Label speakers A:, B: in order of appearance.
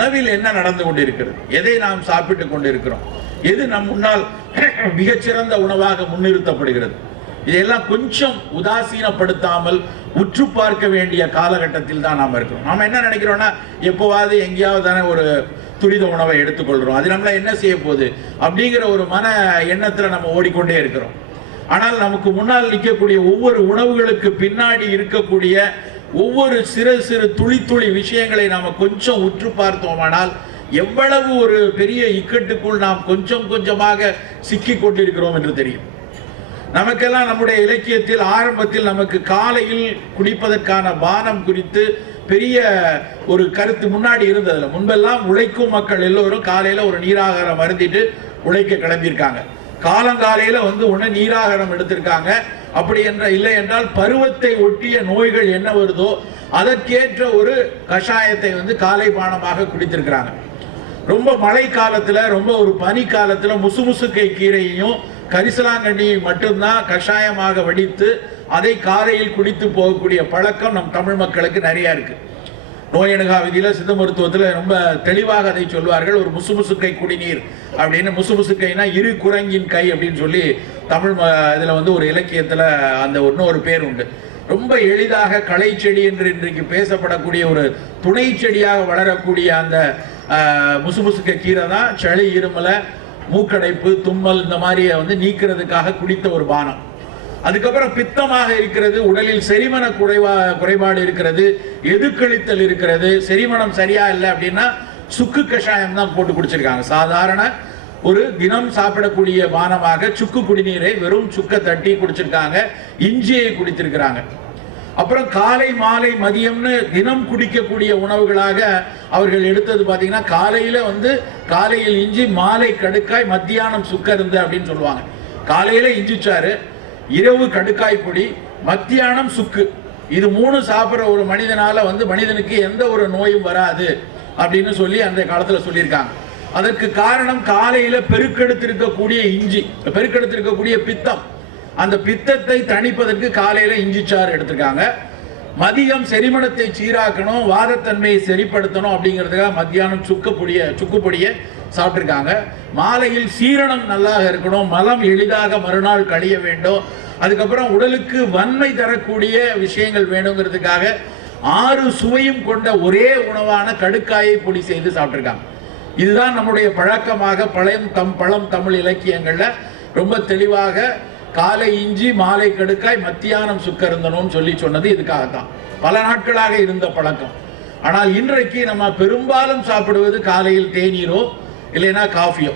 A: உணவில் என்ன நடந்து கொண்டிருக்கிறது? எதை நாம் சாப்பிட்டு கொண்டிருக்கிறோம்? எது நம் முன்னால் மிகச்சிறந்த உணவாக முன்னிறுத்தப்படுகிறது? இதையெல்லாம் கொஞ்சம் உதாசீனப்படுத்தாமல் உற்று பார்க்க வேண்டிய காலகட்டத்தில் தான் நாம் இருக்கிறோம். நாம் என்ன நினைக்கிறோம்னா எப்போவாவது எங்கேயாவது தானே ஒரு துரித உணவை எடுத்துக்கொள்கிறோம் அது நம்மள என்ன செய்ய போகுது? அப்படிங்கிற ஒரு மன எண்ணத்தில் நம்ம ஓடிக்கொண்டே இருக்கிறோம். ஆனால் நமக்கு முன்னால் நிற்கக்கூடிய ஒவ்வொரு உணவுகளுக்கு பின்னாடி இருக்கக்கூடிய ஒவ்வொரு சிறு சிறு துளி துளி விஷயங்களை நாம் கொஞ்சம் உற்று பார்த்தோமானால் எவ்வளவு ஒரு பெரிய இக்கட்டுக்குள் நாம் கொஞ்சம் கொஞ்சமாக சிக்கி கொண்டிருக்கிறோம் என்று தெரியும். நமக்கெல்லாம் நம்முடைய இலக்கியத்தில் ஆரம்பத்தில் நமக்கு காலையில் குடிப்பதற்கான பானம் குறித்து பெரிய ஒரு கருத்து முன்னாடி இருந்ததில்ல முன்பெல்லாம் உழைக்கும் மக்கள் எல்லோரும் காலையில் ஒரு நீராகாரம் அருந்திட்டு உழைக்க கிளம்பியிருக்காங்க. காலங்காலையில் வந்து உடனே நீராகாரம் எடுத்திருக்காங்க. அப்படி என்ற இல்லை என்றால் பருவத்தை ஒட்டிய நோய்கள் என்ன வருதோ அதற்கேற்ற ஒரு கஷாயத்தை வந்து காலை பானமாக குடித்திருக்கிறாங்க. ரொம்ப மழை காலத்துல ரொம்ப ஒரு பனி காலத்துல முசுமுசுக்கை கீரையையும் கரிசலாங்கண்ணியை மட்டும்தான் கஷாயமாக வடித்து அதை காலையில் குடித்து போகக்கூடிய பழக்கம் நம் தமிழ் மக்களுக்கு நிறைய இருக்குது நோயணுகா அணுகா விதியில சித்த மருத்துவத்துல ரொம்ப தெளிவாக அதை சொல்வார்கள். ஒரு முசுமுசுக்கை குடிநீர் அப்படின்னு முசுமுசுக்கைனா இரு குரங்கின் கை அப்படின்னு சொல்லி தமிழ் இதில் இதுல வந்து ஒரு இலக்கியத்துல அந்த இன்னொரு பேர் உண்டு. ரொம்ப எளிதாக களை செடி என்று இன்றைக்கு பேசப்படக்கூடிய ஒரு துணை செடியாக வளரக்கூடிய அந்த முசுமுசுக்க கீரை தான் சளி இருமலை மூக்கடைப்பு தும்மல் இந்த மாதிரியை வந்து நீக்கிறதுக்காக குடித்த ஒரு பானம். அதுக்கப்புறம் பித்தமாக இருக்கிறது உடலில் செரிமன குறைவா குறைபாடு இருக்கிறது எதுக்கழித்தல் இருக்கிறது செரிமனம் சரியா இல்லை அப்படின்னா சுக்கு கஷாயம் தான் போட்டு குடிச்சிருக்காங்க. சாதாரண ஒரு தினம் சாப்பிடக்கூடிய பானமாக சுக்கு குடிநீரை வெறும் சுக்க தட்டி குடிச்சிருக்காங்க இஞ்சியை குடித்திருக்கிறாங்க. அப்புறம் காலை மாலை மதியம்னு தினம் குடிக்கக்கூடிய உணவுகளாக அவர்கள் எடுத்தது பார்த்தீங்கன்னா காலையில வந்து காலையில் இஞ்சி மாலை கடுக்காய் மத்தியானம் சுக்கருந்து அப்படின்னு சொல்லுவாங்க. காலையில இஞ்சிச்சாரு இரவு கடுக்காய் பொடி மத்தியானம் சுக்கு. இது மூணு சாப்பிட்ற ஒரு மனிதனால வந்து மனிதனுக்கு எந்த ஒரு நோயும் வராது அப்படின்னு சொல்லி அந்த காலத்துல சொல்லியிருக்காங்க. அதற்கு காரணம் காலையில பெருக்கெடுத்திருக்கக்கூடிய இஞ்சி பெருக்கெடுத்திருக்கக்கூடிய பித்தம். அந்த பித்தத்தை தணிப்பதற்கு காலையில இஞ்சி சாறு எடுத்திருக்காங்க. மதியம் செரிமணத்தை சீராக்கணும் வாதத்தன்மையை சரிப்படுத்தணும் அப்படிங்கிறதுக்காக மத்தியானம் சுக்கப்பொடிய சுக்குப்பொடியை சாப்பிட்ருக்காங்க மாலையில் சீரணம் நல்லா இருக்கணும். மலம் எளிதாக மறுநாள் கழிய வேண்டும். அதுக்கப்புறம் உடலுக்கு வன்மை தரக்கூடிய விஷயங்கள் வேணுங்கிறதுக்காக ஆறு சுவையும் கொண்ட ஒரே உணவான கடுக்காயை பொடி செய்து சாப்பிட்ருக்காங்க இதுதான் நம்முடைய பழக்கமாக பழையம் தம் பழம் தமிழ் இலக்கியங்களில் ரொம்ப தெளிவாக காலை இஞ்சி மாலை கடுக்காய் மத்தியானம் சுக்கருந்தனும்னு சொல்லி சொன்னது இதுக்காகத்தான். பல நாட்களாக இருந்த பழக்கம். ஆனால் இன்றைக்கு நம்ம பெரும்பாலும் சாப்பிடுவது காலையில் தேநீரோ இல்லைன்னா காஃபியோ.